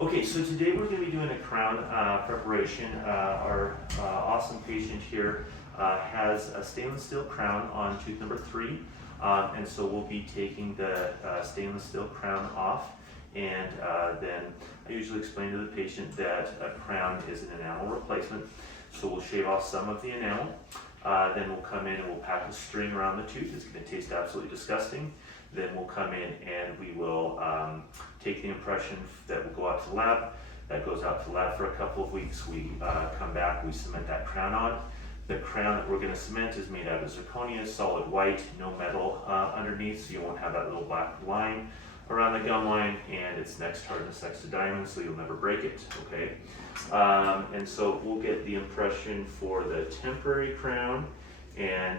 Okay, so today we're going to be doing a crown preparation. Our awesome patient here has a stainless steel crown on tooth number 3, and so we'll be taking the stainless steel crown off, and then I usually explain to the patient that a crown is an enamel replacement, so we'll shave off some of the enamel, then we'll come in and we'll pack a string around the tooth. It's going to taste absolutely disgusting. Then we'll come in and we will take the impression that will go out to the lab. That goes out to the lab for a couple of weeks. We come back, we cement that crown on. The crown that we're going to cement is made out of zirconia, solid white, no metal underneath, so you won't have that little black line around the gum line, and it's next hardness next to diamond, so you'll never break it, okay? And so we'll get the impression for the temporary crown, and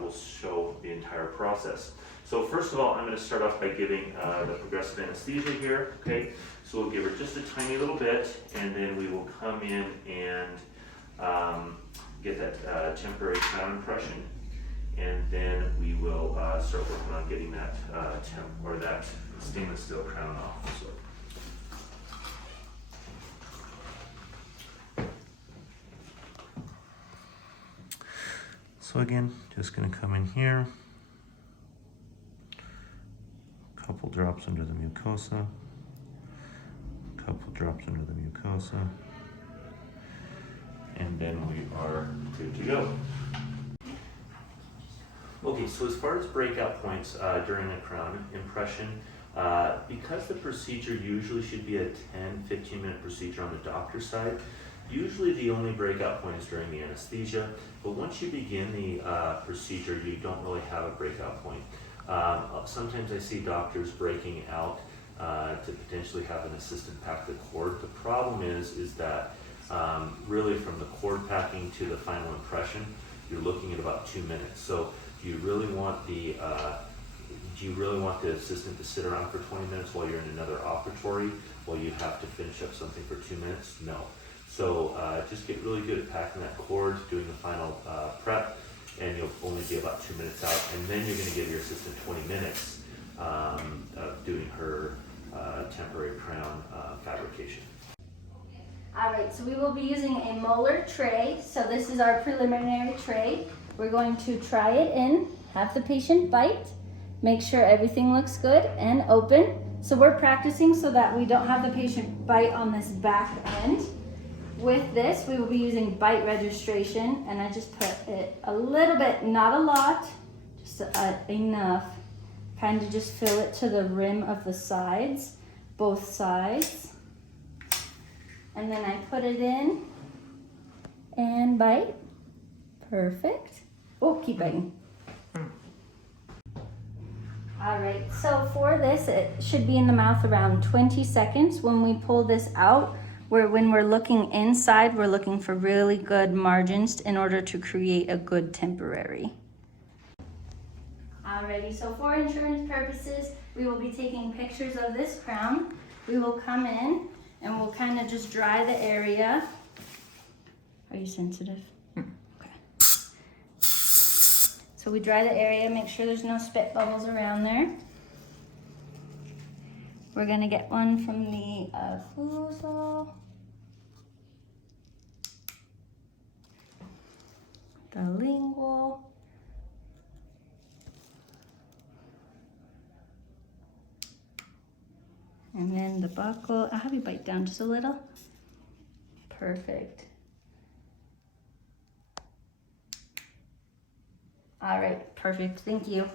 we'll show the entire process. So first of all, I'm going to start off by giving the progressive anesthesia here, okay? So we'll give her just a tiny little bit, and then we will come in and get that temporary crown impression, and then we will start working on getting that that stainless steel crown off. So again, just going to come in here. Couple drops under the mucosa, couple drops under the mucosa, and then we are good to go. Okay, so as far as breakout points during a crown impression, because the procedure usually should be a 10-15 minute procedure on the doctor's side, usually the only breakout point is during the anesthesia, but once you begin the procedure, you don't really have a breakout point. Sometimes I see doctors breaking out to potentially have an assistant pack the cord. The problem is that really from the cord packing to the final impression, you're looking at about 2 minutes. So do you really want the assistant to sit around for 20 minutes while you're in another operatory while you have to finish up something for 2 minutes? No. So just get really good at packing that cord, doing the final prep, and you'll only be about 2 minutes out, and then you're going to give your assistant 20 minutes of doing her temporary crown fabrication. Alright, so we will be using a Molar Tray. So this is our preliminary tray. We're going to try it in, have the patient bite, make sure everything looks good and open. So we're practicing so that we don't have the patient bite on this back end. With this, we will be using bite registration, and I just put it a little bit, not a lot, just enough. Kind of just fill it to the rim of the sides, both sides. And then I put it in and bite. Perfect. Oh, keep biting. All right, so for this, it should be in the mouth around 20 seconds. When we pull this out, when we're looking inside, we're looking for really good margins in order to create a good temporary. Alrighty, so for insurance purposes, we will be taking pictures of this crown. We will come in and we'll kind of just dry the area. Are you sensitive? Okay. So we dry the area, make sure there's no spit bubbles around there. We're gonna get one from the occlusal, the lingual, and then the buccal. I'll have you bite down just a little. Perfect. All right, perfect, thank you.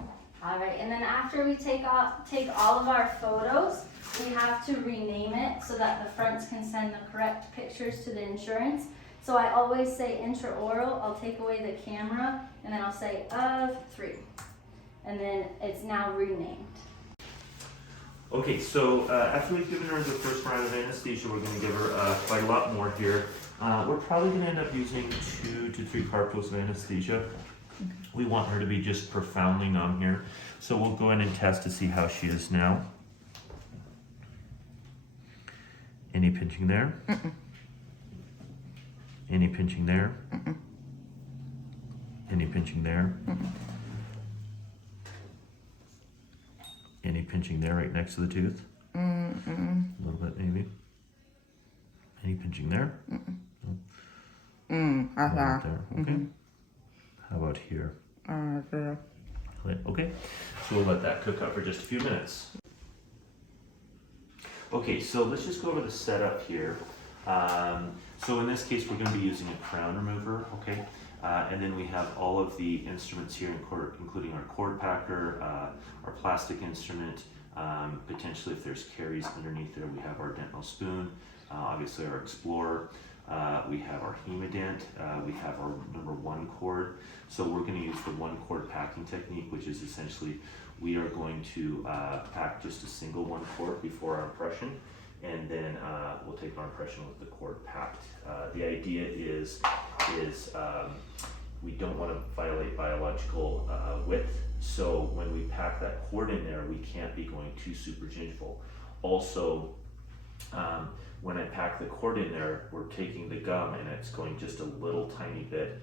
All right, and then after we take all of our photos, we have to rename it so that the fronts can send the correct pictures to the insurance. So I always say intraoral, I'll take away the camera, and then I'll say of 3. And then it's now renamed. Okay, so after we've given her the first round of anesthesia, we're going to give her quite a lot more here. We're probably going to end up using 2 to 3 cartwheels of anesthesia. We want her to be just profoundly numb here. So we'll go in and test to see how she is now. Any pinching there? Any pinching there? Any pinching there? Any pinching there right next to the tooth? A little bit maybe. Any pinching there? No. Right there. Okay. How about here? Okay, so we'll let that cook up for just a few minutes. Okay, so let's just go over the setup here. So in this case, we're going to be using a crown remover, okay? And then we have all of the instruments here, including our cord packer, our plastic instrument, potentially if there's caries underneath there, we have our dental spoon, obviously our Explorer, we have our hemodent, we have our number 1 cord. So we're going to use the 1 cord packing technique, which is essentially we are going to pack just a single 1 cord before our impression, and then we'll take our impression with the cord packed. The idea is we don't want to violate biological width, so when we pack that cord in there, we can't be going too super gingival. Also, when I pack the cord in there, we're taking the gum and it's going just a little tiny bit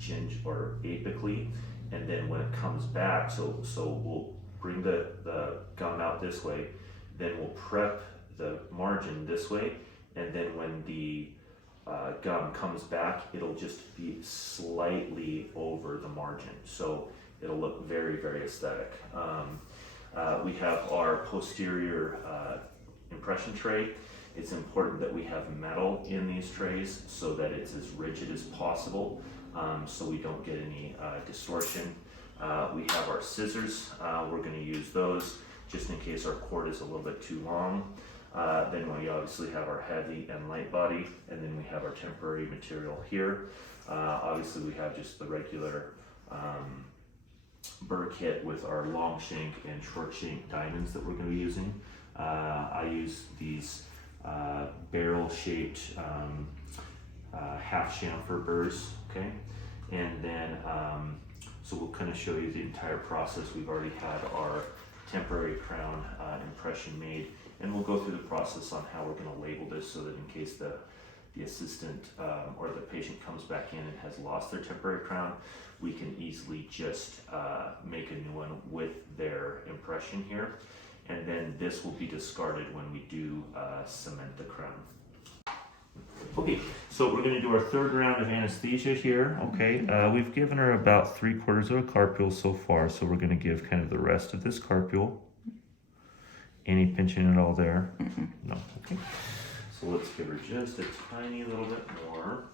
gingival or apically, and then when it comes back, so we'll bring the gum out this way, then we'll prep the margin this way, and then when the gum comes back, it'll just be slightly over the margin, so it'll look very, very aesthetic. We have our posterior impression tray. It's important that we have metal in these trays so that it's as rigid as possible, so we don't get any distortion. We have our scissors. We're going to use those just in case our cord is a little bit too long. Then we obviously have our heavy and light body, and then we have our temporary material here. Obviously we have just the regular burr kit with our long shank and short shank diamonds that we're going to be using. I use these barrel shaped half chamfer burrs, okay? And then, so we'll kind of show you the entire process. We've already had our temporary crown impression made, and we'll go through the process on how we're going to label this so that in case the assistant or the patient comes back in and has lost their temporary crown, we can easily just make a new one with their impression here. And then this will be discarded when we do cement the crown. Okay, so we're going to do our 3rd round of anesthesia here, okay? We've given her about 3/4 of a carpule so far, so we're going to give kind of the rest of this carpule. Any pinching at all there? No, okay. So let's give her just a tiny little bit more.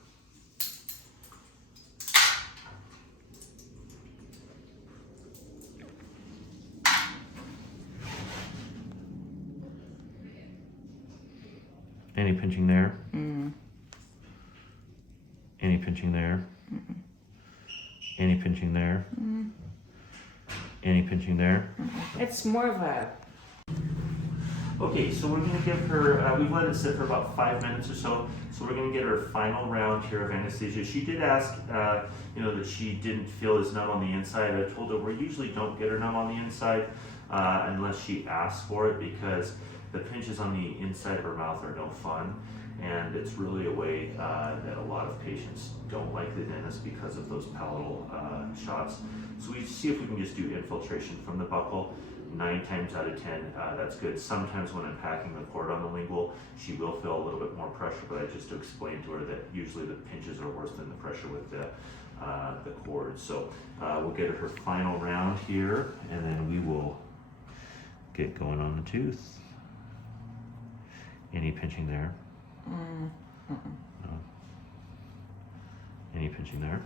Any pinching there? Any pinching there? Any pinching there? Any pinching there? It's more of a... Okay, so we're going to give her, we've let it sit for about 5 minutes or so, so we're going to get her final round here of anesthesia. She did ask, that she didn't feel as numb on the inside. I told her we usually don't get her numb on the inside unless she asks for it, because the pinches on the inside of her mouth are no fun, and it's really a way that a lot of patients don't like the dentist because of those palatal shots. So we see if we can just do infiltration from the buccal. 9 times out of 10, that's good. Sometimes when I'm packing the cord on the lingual, she will feel a little bit more pressure, but I just explained to her that usually the pinches are worse than the pressure with the cord. So we'll get her final round here, and then we will get going on the tooth. Any pinching there? No. Any pinching there?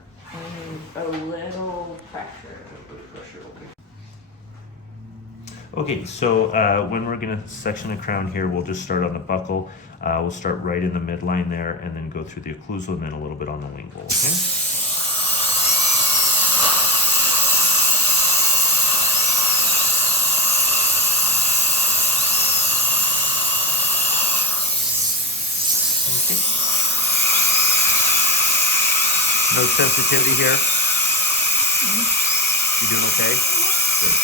A little pressure. A little pressure, okay. Okay, so when we're going to section the crown here, we'll just start on the buccal. We'll start right in the midline there, and then go through the occlusal, and then a little bit on the lingual, okay? No sensitivity here? You doing okay? Good.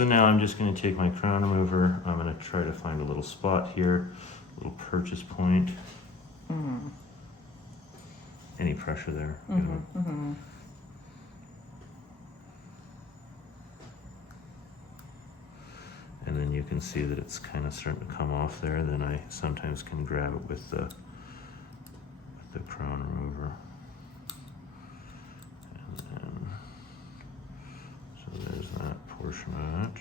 So now I'm just going to take my crown remover. I'm going to try to find a little spot here, a little purchase point. Any pressure there? And then you can see that it's kind of starting to come off there. Then I sometimes can grab it with the crown remover. And then, so there's that portion of it.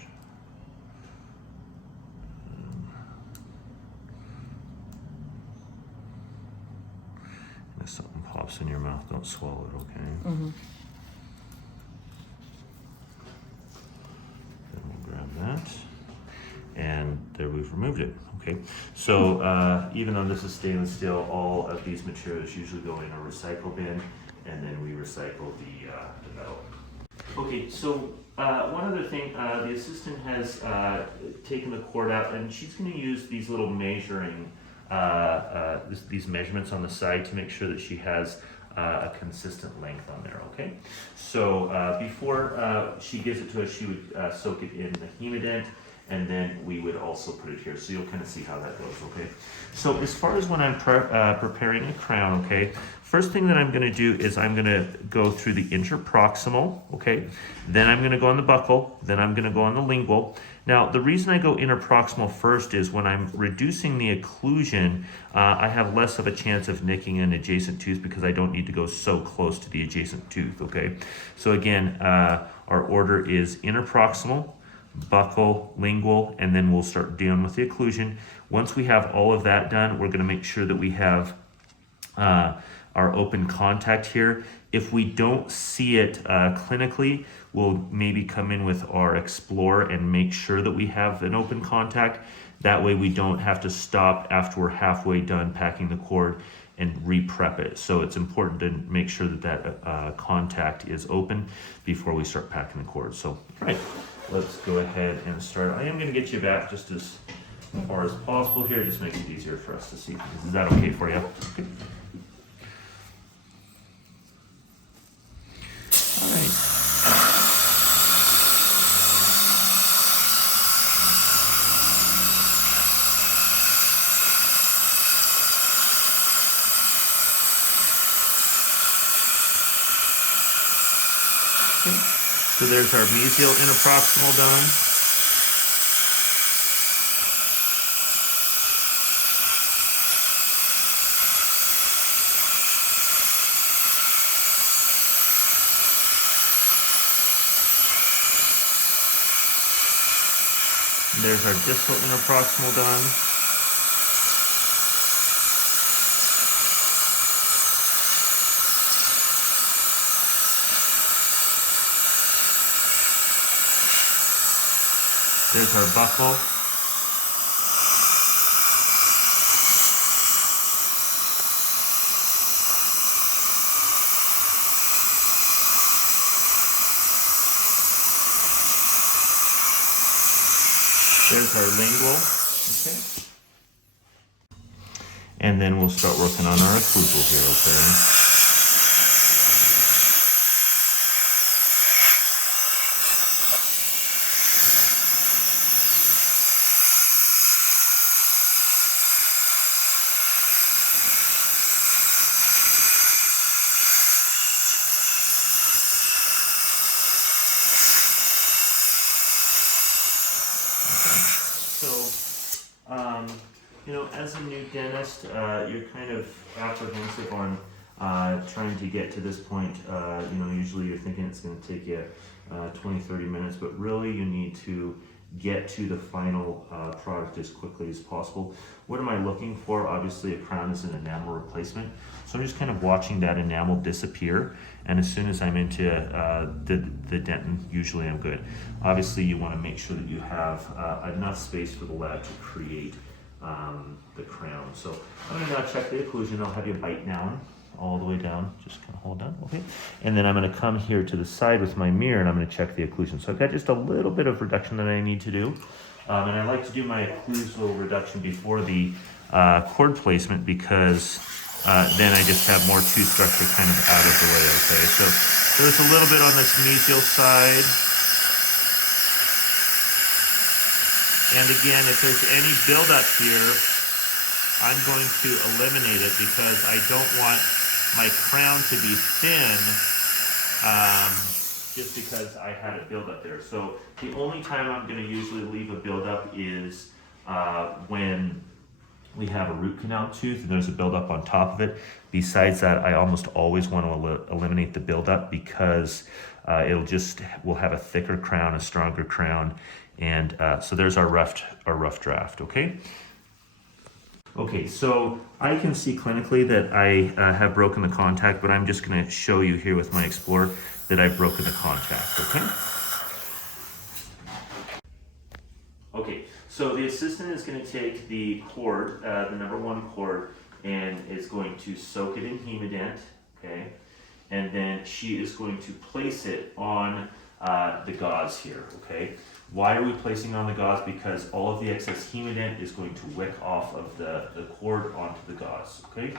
And if something pops in your mouth, don't swallow it, okay? Then we'll grab that. And there, we've removed it. Okay, so even though this is stainless steel, all of these materials usually go in a recycle bin, and then we recycle the metal. Okay, so one other thing, the assistant has taken the cord out, and she's going to use these little measuring, these measurements on the side to make sure that she has a consistent length on there. Okay, so before she gives it to us, she would soak it in the hemodent, and then we would also put it here. So you'll kind of see how that goes, okay? So as far as when I'm preparing a crown, okay, first thing that I'm gonna do is I'm gonna go through the interproximal, okay? Then I'm gonna go on the buccal, then I'm gonna go on the lingual. Now, the reason I go interproximal first is when I'm reducing the occlusion, I have less of a chance of nicking an adjacent tooth because I don't need to go so close to the adjacent tooth, okay? So again, our order is interproximal, buccal, lingual, and then we'll start dealing with the occlusion. Once we have all of that done, we're going to make sure that we have our open contact here. If we don't see it clinically, we'll maybe come in with our Explorer and make sure that we have an open contact. That way we don't have to stop after we're halfway done packing the cord and re-prep it. So it's important to make sure that that contact is open before we start packing the cord. So, all right, let's go ahead and start. I am going to get you back just as far as possible here. It just makes it easier for us to see. Is that okay for you? Okay. All right. So there's our mesial interproximal done. There's our distal interproximal done. There's our buccal. There's our lingual. Okay. And then we'll start working on our occlusal here, okay? You know, as a new dentist, you're kind of apprehensive on trying to get to this point. You know, usually you're thinking it's going to take you 20, 30 minutes, but really you need to get to the final product as quickly as possible. What am I looking for? Obviously, a crown is an enamel replacement. So I'm just kind of watching that enamel disappear. And as soon as I'm into the dentin, usually I'm good. Obviously, you want to make sure that you have enough space for the lab to create the crown. So I'm going to now check the occlusion. I'll have you bite down, all the way down. Just kind of hold down, okay? And then I'm going to come here to the side with my mirror and I'm going to check the occlusion. So I've got just a little bit of reduction that I need to do. And I like to do my occlusal reduction before the cord placement because then I just have more tooth structure kind of out of the way, okay? So there's a little bit on this mesial side. And again, if there's any buildup here, I'm going to eliminate it because I don't want my crown to be thin just because I had a buildup there. So the only time I'm going to usually leave a buildup is when we have a root canal tooth and there's a buildup on top of it. Besides that, I almost always want to eliminate the buildup because we'll have a thicker crown, a stronger crown, and so there's our rough draft. Okay. Okay, so I can see clinically that I have broken the contact, but I'm just going to show you here with my Explorer that I've broken the contact. Okay. Okay, so the assistant is going to take the cord, the number 1 cord, and is going to soak it in Hemodent, okay? And then she is going to place it on the gauze here, okay? Why are we placing on the gauze? Because all of the excess Hemodent is going to wick off of the cord onto the gauze, okay?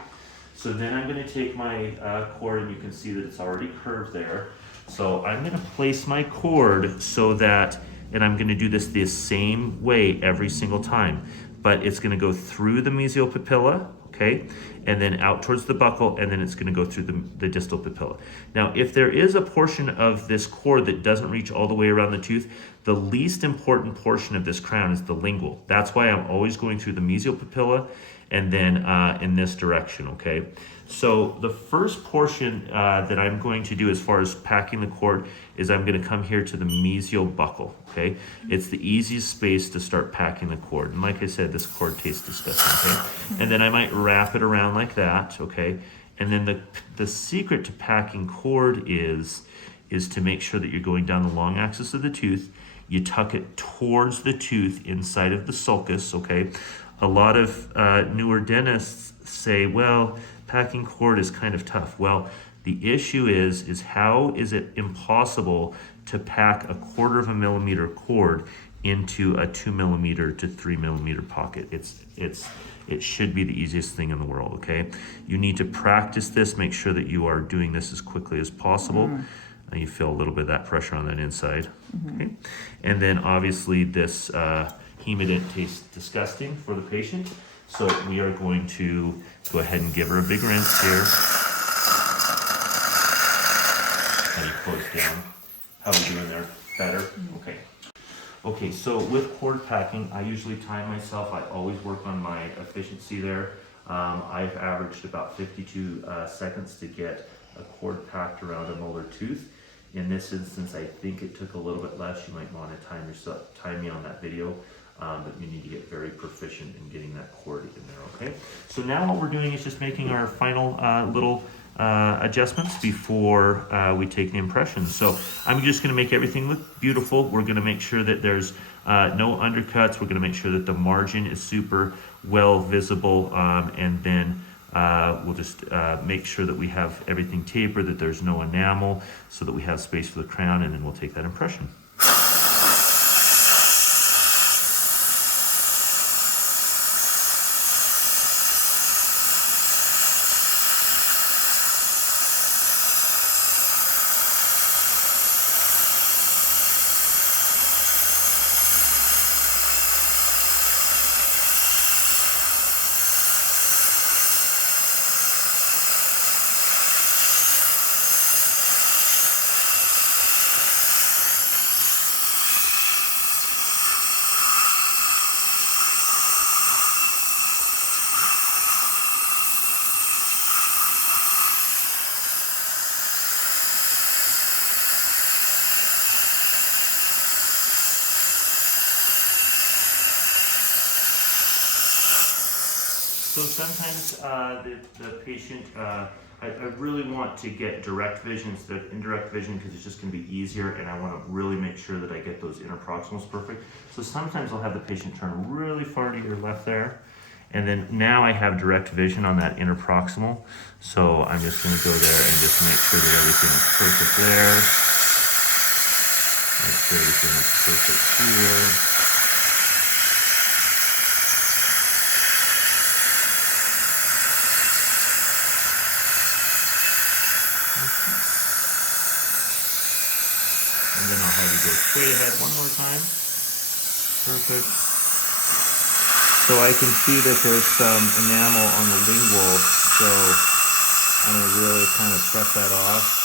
So then I'm going to take my cord, and you can see that it's already curved there. So I'm going to place my cord so that, and I'm going to do this the same way every single time, but it's going to go through the mesial papilla, okay, and then out towards the buccal, and then it's going to go through the distal papilla. Now, if there is a portion of this cord that doesn't reach all the way around the tooth, the least important portion of this crown is the lingual. That's why I'm always going through the mesial papilla and then in this direction, okay? So the first portion that I'm going to do as far as packing the cord is I'm going to come here to the mesial buccal, okay? It's the easiest space to start packing the cord. And like I said, this cord tastes disgusting, okay? And then I might wrap it around like that, okay? And then the secret to packing cord is to make sure that you're going down the long axis of the tooth. You tuck it towards the tooth inside of the sulcus, okay? A lot of newer dentists say, well, packing cord is kind of tough. Well, the issue is how is it impossible to pack a 1/4 millimeter cord into a 2 millimeter to 3 millimeter pocket? It should be the easiest thing in the world, okay? You need to practice this, make sure that you are doing this as quickly as possible. You feel a little bit of that pressure on that inside, okay? And then obviously this Hemodent tastes disgusting for the patient, so we are going to go ahead and give her a big rinse here. How do you close down? How are we doing there? Better? Okay. Okay, so with cord packing, I usually time myself. I always work on my efficiency there. I've averaged about 52 seconds to get a cord packed around a molar tooth. In this instance, I think it took a little bit less. You might want to time me on that video, but you need to get very proficient in getting that cord in there, okay? So now what we're doing is just making our final little adjustments before we take the impressions. So I'm just going to make everything look beautiful. We're going to make sure that there's no undercuts. We're going to make sure that the margin is super well visible, and then we'll just make sure that we have everything tapered, that there's no enamel, so that we have space for the crown, and then we'll take that impression. So sometimes the patient, I really want to get direct vision instead of indirect vision because it's just going to be easier, and I want to really make sure that I get those interproximals perfect. So sometimes I'll have the patient turn really far to your left there, and then now I have direct vision on that interproximal. So I'm just going to go there and just make sure that everything is perfect there. Make sure everything is perfect here. And then I'll have you go straight ahead one more time. Perfect. So I can see that there's some enamel on the lingual, so I'm going to really kind of set that off.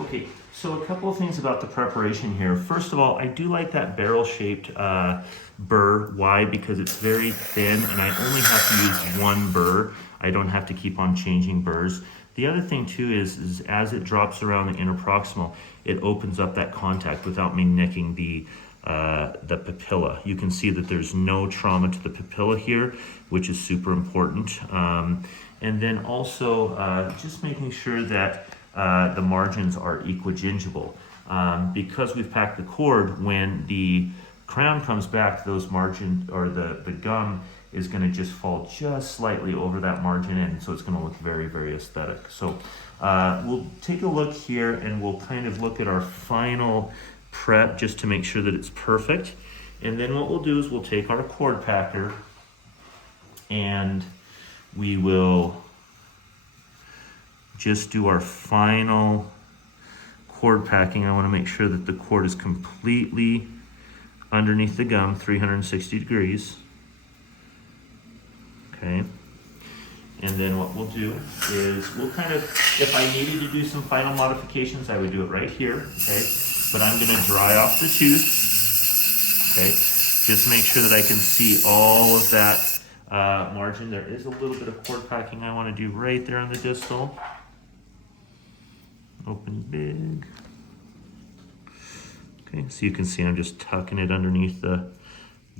Okay, so a couple of things about the preparation here. First of all, I do like that barrel-shaped burr. Why? Because it's very thin and I only have to use one burr. I don't have to keep on changing burrs. The other thing too is as it drops around the interproximal, it opens up that contact without me nicking the papilla. You can see that there's no trauma to the papilla here, which is super important. And then also just making sure that the margins are equigingival. Because we've packed the cord, when the crown comes back, those margins, or the gum is going to just fall just slightly over that margin end, so it's going to look very, very aesthetic. So we'll take a look here and we'll kind of look at our final prep just to make sure that it's perfect. And then what we'll do is we'll take our cord packer and we will just do our final cord packing. I want to make sure that the cord is completely underneath the gum, 360 degrees. Okay. And then what we'll do is we'll kind of, if I needed to do some final modifications, I would do it right here, okay? But I'm gonna dry off the tooth, okay? Just make sure that I can see all of that margin. There is a little bit of cord packing I wanna do right there on the distal. Open big. Okay, so you can see I'm just tucking it underneath the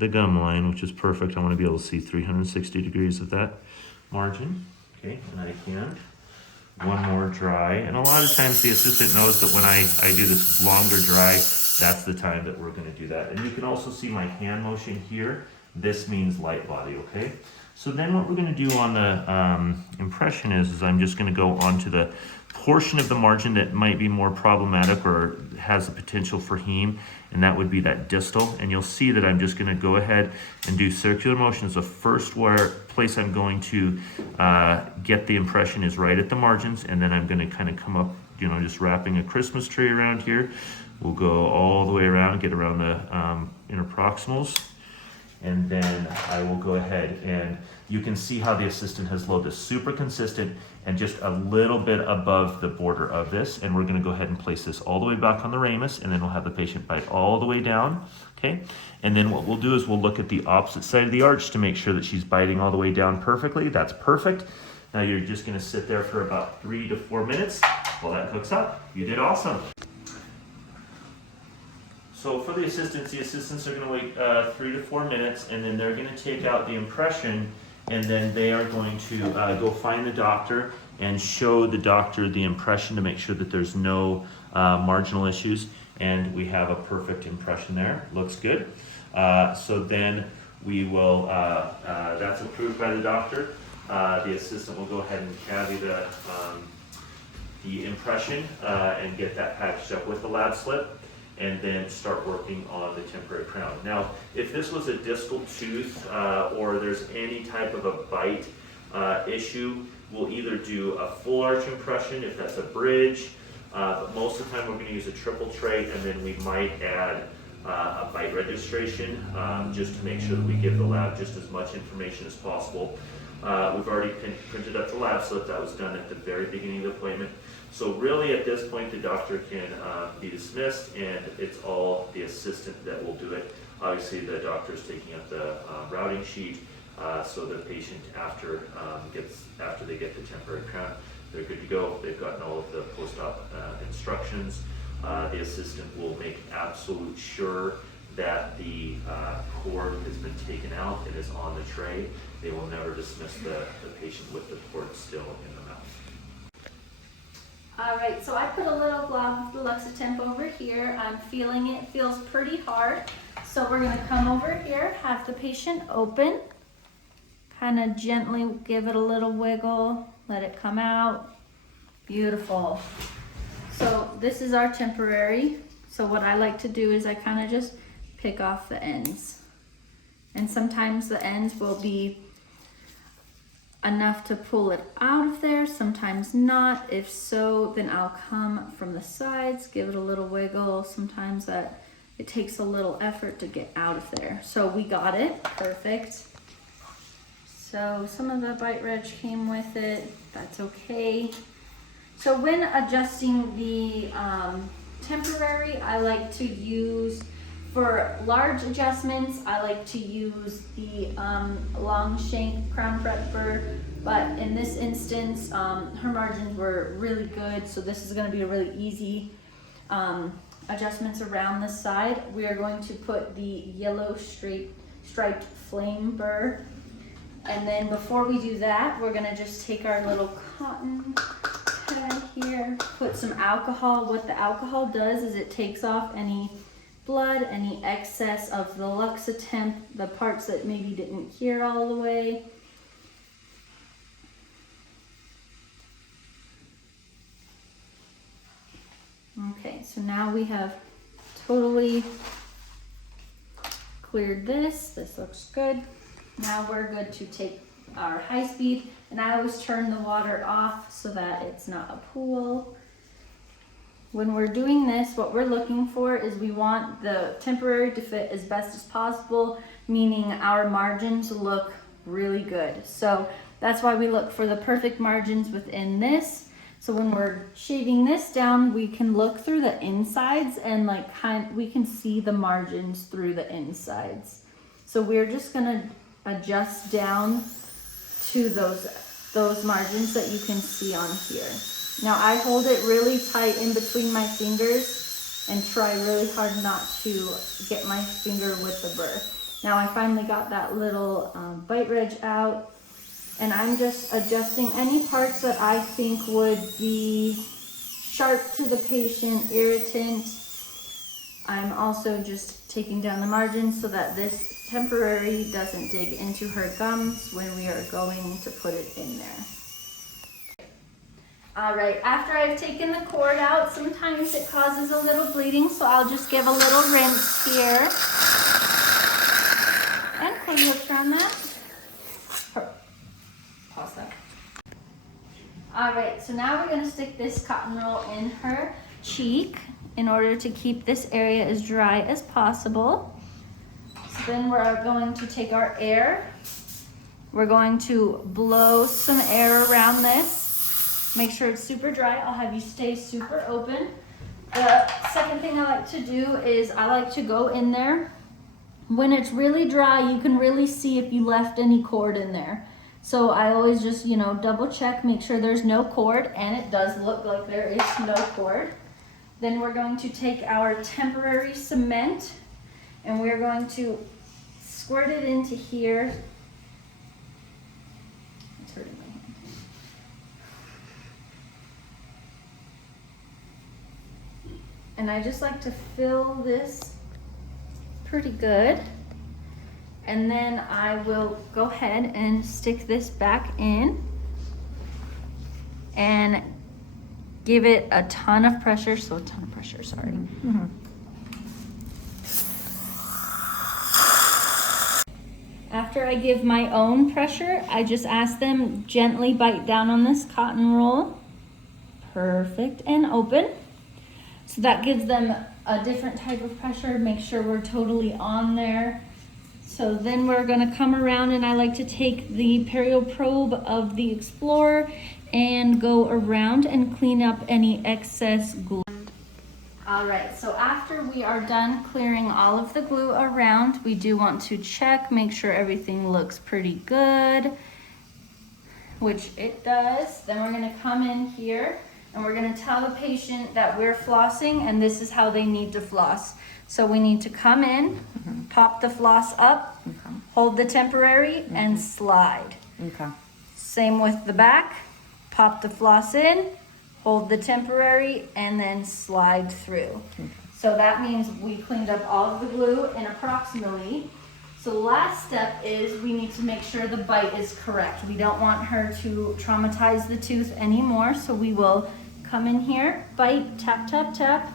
gum line, which is perfect. I want to be able to see 360 degrees of that margin. Okay, and I can. One more dry. And a lot of times the assistant knows that when I do this longer dry, that's the time that we're going to do that. And you can also see my hand motion here. This means light body, okay? So then what we're going to do on the impression is I'm just going to go onto the portion of the margin that might be more problematic or has the potential for heme, and that would be that distal. And you'll see that I'm just going to go ahead and do circular motion as the first place I'm going to get the impression is right at the margins, and then I'm going to kind of come up, you know, just wrapping a Christmas tree around here. We'll go all the way around, get around the interproximals, and then I will go ahead and you can see how the assistant has loaded this super consistent and just a little bit above the border of this. And we're gonna go ahead and place this all the way back on the ramus, and then we'll have the patient bite all the way down, okay? And then what we'll do is we'll look at the opposite side of the arch to make sure that she's biting all the way down perfectly. That's perfect. Now you're just gonna sit there for about 3 to 4 minutes while that cooks up. You did awesome. So for the assistants are gonna wait 3 to 4 minutes, and then they're gonna take out the impression, and then they are going to go find the doctor and show the doctor the impression to make sure that there's no marginal issues. And we have a perfect impression there. Looks good. So then we will, that's approved by the doctor. The assistant will go ahead and cavity the impression and get that packaged up with the lab slip, and then start working on the temporary crown. Now, if this was a distal tooth or there's any type of a bite issue, we'll either do a full arch impression if that's a bridge, but most of the time we're going to use a triple tray, and then we might add a bite registration just to make sure that we give the lab just as much information as possible. We've already printed up the lab slip. That was done at the very beginning of the appointment. So really at this point the doctor can be dismissed, and it's all the assistant that will do it. Obviously the doctor is taking up the routing sheet, so the patient after they get the temporary crown, they're good to go. They've gotten all of the post-op instructions. The assistant will make absolute sure that the cord has been taken out and is on the tray. They will never dismiss the patient with the cord still in the mouth. All right, so I put a little glob of the Luxatemp over here. I'm feeling it, feels pretty hard. So we're gonna come over here, have the patient open, kind of gently give it a little wiggle, let it come out. Beautiful. So this is our temporary. So what I like to do is I kind of just pick off the ends. And sometimes the ends will be enough to pull it out of there, sometimes not. If so, then I'll come from the sides, give it a little wiggle. Sometimes it takes a little effort to get out of there. So we got it, perfect. So some of the bite reg came with it, that's okay. So when adjusting the temporary, I like to use, for large adjustments, I like to use the long shank crown prepper, but in this instance, her margins were really good, so this is gonna be a really easy adjustments around the side. We are going to put the yellow striped flame burr, and then before we do that, we're gonna just take our little cotton pad here, put some alcohol. What the alcohol does is it takes off any blood, any excess of the Luxatemp, the parts that maybe didn't cure all the way. Okay, so now we have totally cleared this. This looks good. Now we're good to take our high speed, and I always turn the water off so that it's not a pool. When we're doing this, what we're looking for is we want the temporary to fit as best as possible, meaning our margins look really good. So that's why we look for the perfect margins within this. So when we're shaving this down, we can look through the insides and we can see the margins through the insides. So we're just gonna adjust down to those margins that you can see on here. Now I hold it really tight in between my fingers and try really hard not to get my finger with the burr. Now I finally got that little bite reg out, and I'm just adjusting any parts that I think would be sharp to the patient, irritant. I'm also just taking down the margins so that this temporary doesn't dig into her gums when we are going to put it in there. All right, after I've taken the cord out, sometimes it causes a little bleeding, so I'll just give a little rinse here. And close lips around that. Pause that. All right, so now we're gonna stick this cotton roll in her cheek in order to keep this area as dry as possible. So then we're going to take our air. We're going to blow some air around this. Make sure it's super dry. I'll have you stay super open. The second thing I like to do is I like to go in there. When it's really dry, you can really see if you left any cord in there. So I always just, double check, make sure there's no cord, and it does look like there is no cord. Then we're going to take our temporary cement and we're going to squirt it into here. It's hurting my hand. And I just like to fill this pretty good. And then I will go ahead and stick this back in and give it a ton of pressure. Sorry. Mm-hmm. After I give my own pressure, I just ask them gently bite down on this cotton roll. Perfect, and open. So that gives them a different type of pressure. Make sure we're totally on there. So then we're gonna come around, and I like to take the perio probe of the Explorer and go around and clean up any excess glue. All right, so after we are done clearing all of the glue around, we do want to check, make sure everything looks pretty good, which it does. Then we're gonna come in here and we're gonna tell the patient that we're flossing and this is how they need to floss. So we need to come in, pop the floss up, Okay. hold the temporary, and slide. Okay. Same with the back, pop the floss in, hold the temporary, and then slide through. So that means we cleaned up all of the glue and approximately. So the last step is we need to make sure the bite is correct. We don't want her to traumatize the tooth anymore, so we will come in here, bite, tap, tap, tap,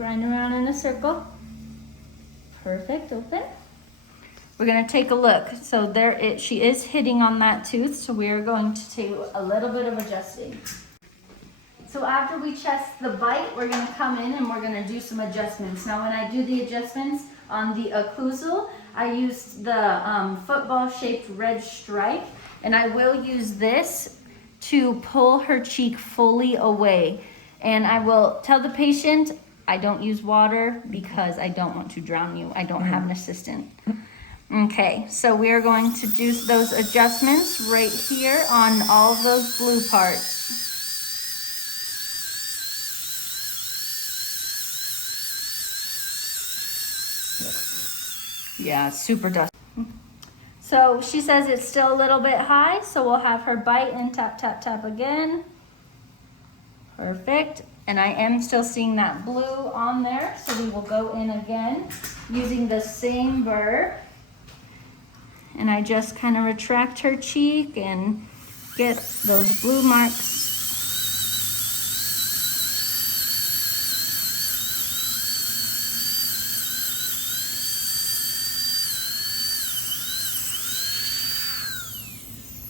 grind around in a circle. Perfect, open. We're gonna take a look. So there she is hitting on that tooth, so we are going to take a little bit of adjusting. So after we test the bite, we're gonna come in and we're gonna do some adjustments. Now when I do the adjustments on the occlusal, I used the football-shaped red stripe, and I will use this to pull her cheek fully away. And I will tell the patient, I don't use water because I don't want to drown you. I don't have an assistant. Okay, so we are going to do those adjustments right here on all of those blue parts. Yeah, super dusty. So she says it's still a little bit high, so we'll have her bite and tap, tap, tap again. Perfect. And I am still seeing that blue on there, so we will go in again using the same burr. And I just kind of retract her cheek and get those blue marks